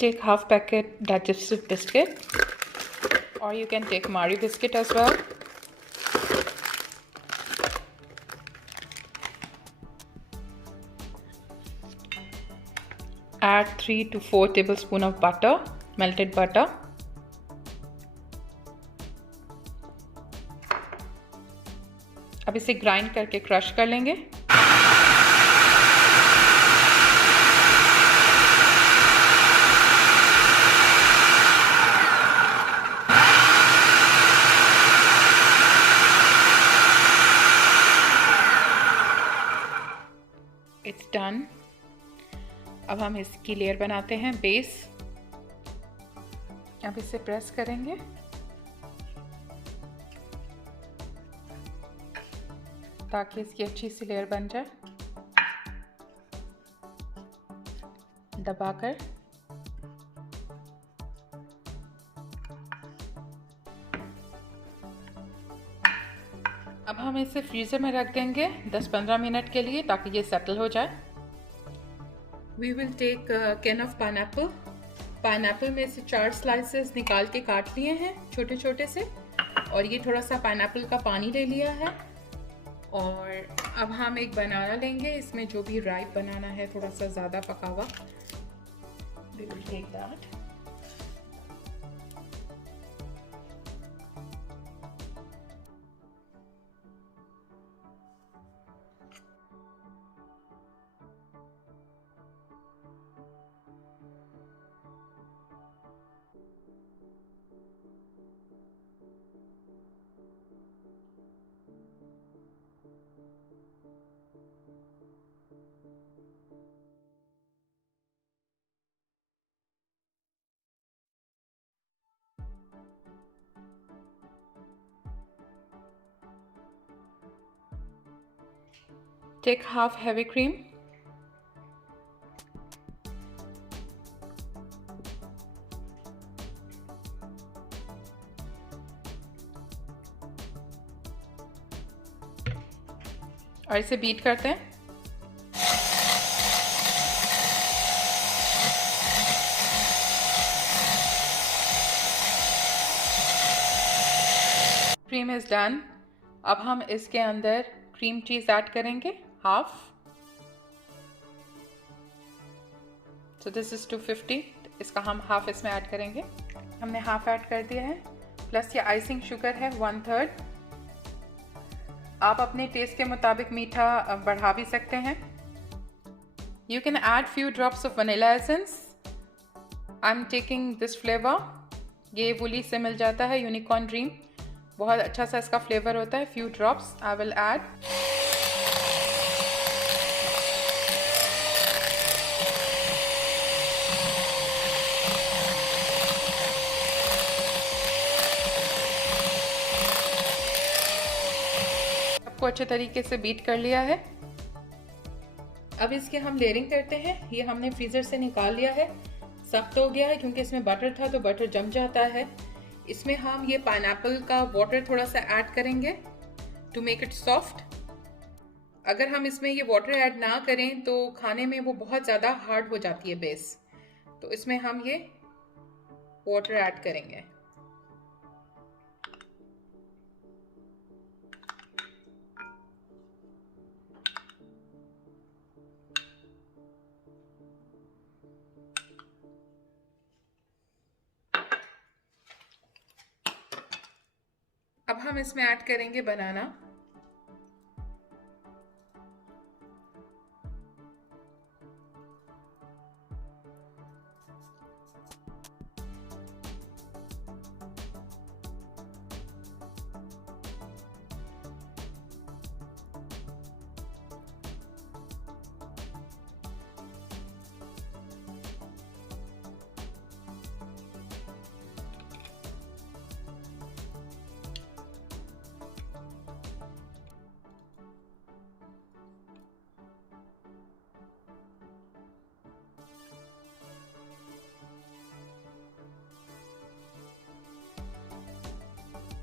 Take half packet digestive biscuit, or you can take Marie biscuit as well. Add 3 to 4 tablespoons of butter, melted butter. अब इसे grind करके crush कर लेंगे। It's done. अब हम इसकी लेयर बनाते हैं, बेस। अब इसे प्रेस करेंगे। ताकि इसकी अच्छी सी लेयर बन जाए। दबाकर अब हम इसे फ्रीज़र में रख देंगे 10-15 मिनट के लिए, ताकि ये सेटल हो जाए। We will take can of pineapple. Pineapple में से 4 स्लाइसेस निकाल के काट लिए हैं छोटे छोटे से, और ये थोड़ा सा पाइनएप्पल का पानी ले लिया है। और अब हम एक बनाना लेंगे, इसमें जो भी राइप बनाना है, थोड़ा सा ज़्यादा पका हुआ। We will take that. Take half heavy cream. और इसे बीट करते हैं। Cream is done. अब हम इसके अंदर क्रीम चीज ऐड करेंगे, हाफ। सो दिस इज 250, इसका हम हाफ इसमें ऐड करेंगे। हमने हाफ ऐड कर दिया है, प्लस ये आइसिंग शुगर है 1/3। आप अपने टेस्ट के मुताबिक मीठा बढ़ा भी सकते हैं। You can add few drops of vanilla essence. I am taking this flavour. ये वुली से मिल जाता है, यूनिकॉर्न ड्रीम। बहुत अच्छा सा इसका फ्लेवर होता है। Few drops I will add. सबको अच्छे तरीके से बीट कर लिया है। अब इसके हम लेयरिंग करते हैं। ये हमने फ्रीजर से निकाल लिया है, सख्त हो गया है क्योंकि इसमें बटर था, तो बटर जम जाता है। इसमें हम ये पाइनएप्पल का वाटर थोड़ा सा ऐड करेंगे टू मेक इट सॉफ्ट। अगर हम इसमें ये वाटर ऐड ना करें तो खाने में वो बहुत ज़्यादा हार्ड हो जाती है बेस, तो इसमें हम ये वाटर ऐड करेंगे। अब हम इसमें ऐड करेंगे बनाना।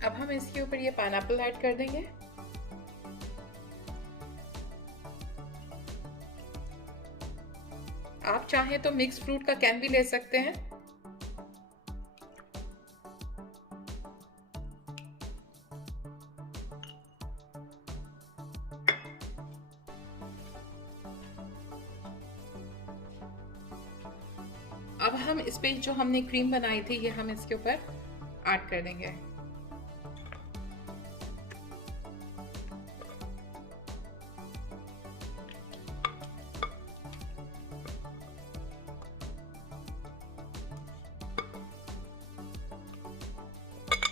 अब हम इसके ऊपर ये पाइनएप्पल ऐड कर देंगे। आप चाहें तो मिक्स फ्रूट का कैन भी ले सकते हैं। अब हम इस पे जो हमने क्रीम बनाई थी ये हम इसके ऊपर ऐड कर देंगे।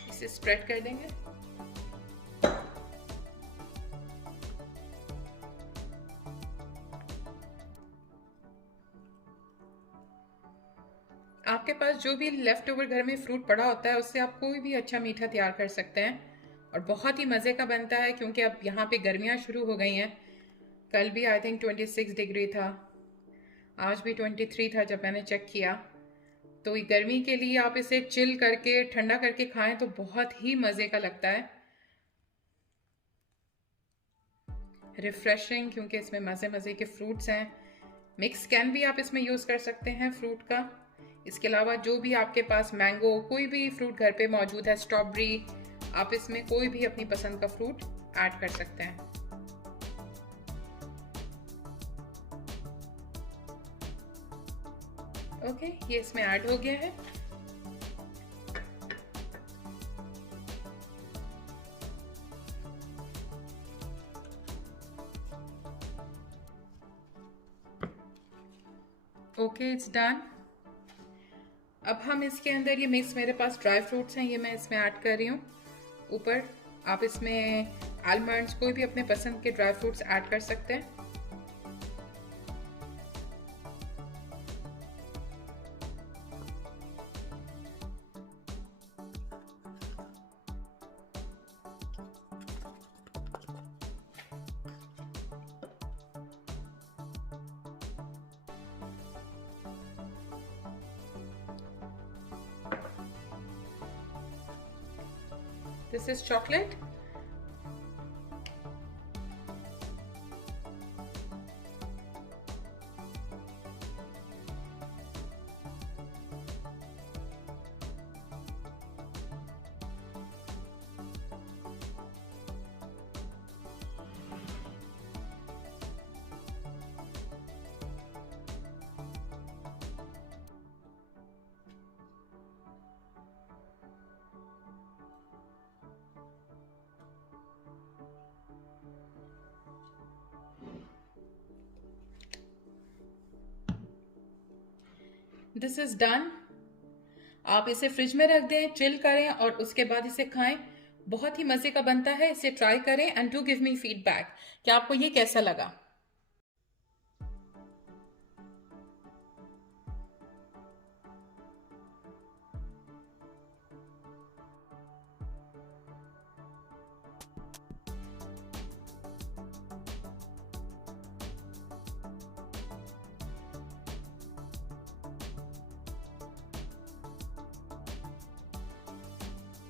इसे स्प्रेड कर देंगे। आपके पास जो भी लेफ्ट ओवर घर में फ्रूट पड़ा होता है उससे आप कोई भी अच्छा मीठा तैयार कर सकते हैं और बहुत ही मज़े का बनता है, क्योंकि अब यहाँ पे गर्मियाँ शुरू हो गई हैं। कल भी आई थिंक 26 डिग्री था, आज भी 23 था जब मैंने चेक किया। तो गर्मी के लिए आप इसे चिल करके ठंडा करके खाएं तो बहुत ही मज़े का लगता है, रिफ्रेशिंग, क्योंकि इसमें मज़े मज़े के फ्रूट्स हैं। मिक्स कैन भी आप इसमें यूज़ कर सकते हैं फ्रूट का। इसके अलावा जो भी आपके पास मैंगो, कोई भी फ्रूट घर पे मौजूद है, स्ट्रॉबेरी, आप इसमें कोई भी अपनी पसंद का फ्रूट ऐड कर सकते हैं। ओके, ये इसमें ऐड हो गया है। Okay, it's done. अब हम इसके अंदर ये मिक्स, मेरे पास ड्राई फ्रूट्स हैं, ये मैं इसमें ऐड कर रही हूँ। ऊपर आप इसमें आलमंड्स, कोई भी अपने पसंद के ड्राई फ्रूट्स ऐड कर सकते हैं। This is chocolate. This is done. आप इसे फ्रिज में रख दें, चिल करें और उसके बाद इसे खाएं। बहुत ही मज़े का बनता है, इसे ट्राई करें and do give me feedback कि आपको ये कैसा लगा।